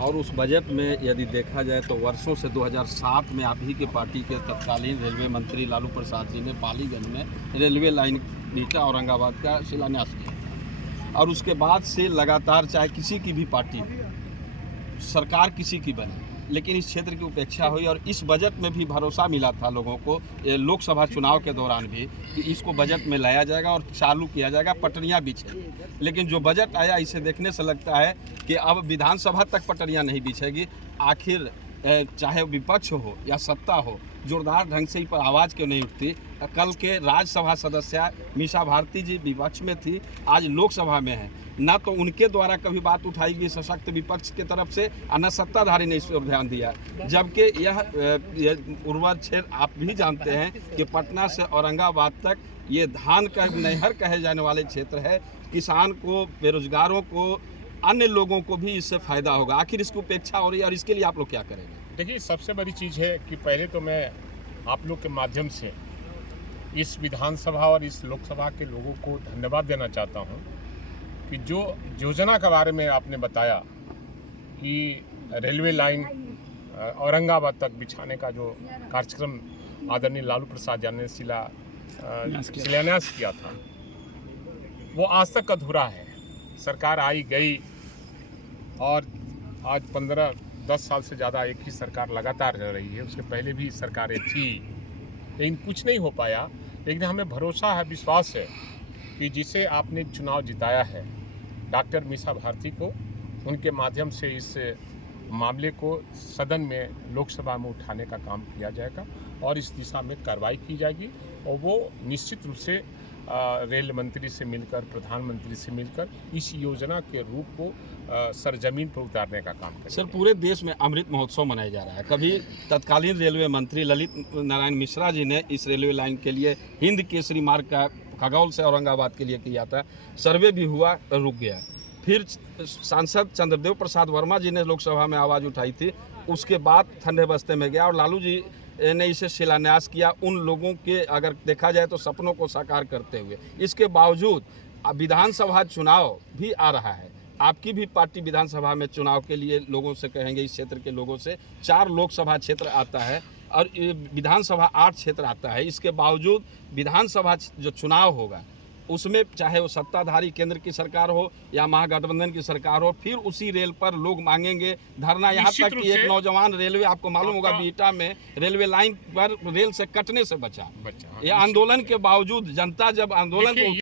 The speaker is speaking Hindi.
और उस बजट में यदि देखा जाए तो वर्षों से 2007 में आप ही के पार्टी के तत्कालीन रेलवे मंत्री लालू प्रसाद जी ने पालीगंज में रेलवे लाइन बिहटा औरंगाबाद का शिलान्यास किया और उसके बाद से लगातार चाहे किसी की भी पार्टी सरकार किसी की बने, लेकिन इस क्षेत्र की उपेक्षा हुई और इस बजट में भी भरोसा मिला था लोगों को लोकसभा चुनाव के दौरान भी कि इसको बजट में लाया जाएगा और चालू किया जाएगा, पटरियां बिछेगी। लेकिन जो बजट आया इसे देखने से लगता है कि अब विधानसभा तक पटरियां नहीं बिछेगी। आखिर चाहे विपक्ष हो या सत्ता हो, जोरदार ढंग से इस पर आवाज़ क्यों नहीं उठती। कल के राज्यसभा सदस्य मीसा भारती जी विपक्ष में थी, आज लोकसभा में है, ना तो उनके द्वारा कभी बात उठाई गई सशक्त विपक्ष की तरफ से और न सत्ताधारी ने इस पर ध्यान दिया। जबकि यह उर्वर क्षेत्र आप भी जानते हैं कि पटना से औरंगाबाद तक ये धान का नहर कहे जाने वाले क्षेत्र है। किसान को, बेरोजगारों को, अन्य लोगों को भी इससे फ़ायदा होगा। आखिर इसकी उपेक्षा हो रही है और इसके लिए आप लोग क्या करेंगे? देखिए, सबसे बड़ी चीज़ है कि पहले तो मैं आप लोग के माध्यम से इस विधानसभा और इस लोकसभा के लोगों को धन्यवाद देना चाहता हूं कि जो योजना के बारे में आपने बताया कि रेलवे लाइन औरंगाबाद तक बिछाने का जो कार्यक्रम आदरणीय लालू प्रसाद जी ने शिलान्यास किया था, वो आज तक अधूरा है। सरकार आई गई और आज 15-10 साल से ज़्यादा एक ही सरकार लगातार रह रही है। उसके पहले भी सरकारें थी, लेकिन कुछ नहीं हो पाया। लेकिन हमें भरोसा है, विश्वास है कि जिसे आपने चुनाव जिताया है डॉक्टर मीसा भारती को, उनके माध्यम से इस मामले को सदन में, लोकसभा में उठाने का काम किया जाएगा और इस दिशा में कार्रवाई की जाएगी और वो निश्चित रूप से रेल मंत्री से मिलकर, प्रधानमंत्री से मिलकर इस योजना के रूप को सरजमीन पर उतारने का काम करेंगे। सर, पूरे देश में अमृत महोत्सव मनाया जा रहा है। कभी तत्कालीन रेलवे मंत्री ललित नारायण मिश्रा जी ने इस रेलवे लाइन के लिए हिंद केसरी मार्ग का खगौल से औरंगाबाद के लिए किया था, सर्वे भी हुआ, रुक गया। फिर सांसद चंद्रदेव प्रसाद वर्मा जी ने लोकसभा में आवाज़ उठाई थी, उसके बाद ठंडे बस्ते में गया और लालू जी ने इसे शिलान्यास किया उन लोगों के, अगर देखा जाए तो सपनों को साकार करते हुए। इसके बावजूद विधानसभा चुनाव भी आ रहा है। आपकी भी पार्टी विधानसभा में चुनाव के लिए लोगों से कहेंगे, इस क्षेत्र के लोगों से 4 लोकसभा क्षेत्र आता है और विधानसभा 8 क्षेत्र आता है। इसके बावजूद विधानसभा जो चुनाव होगा उसमें चाहे वो सत्ताधारी केंद्र की सरकार हो या महागठबंधन की सरकार हो, फिर उसी रेल पर लोग मांगेंगे धरना। यहाँ तक कि एक नौजवान रेलवे, आपको मालूम होगा, बिहटा में रेलवे लाइन पर रेल से कटने से बचा। ये आंदोलन के बावजूद जनता जब आंदोलन को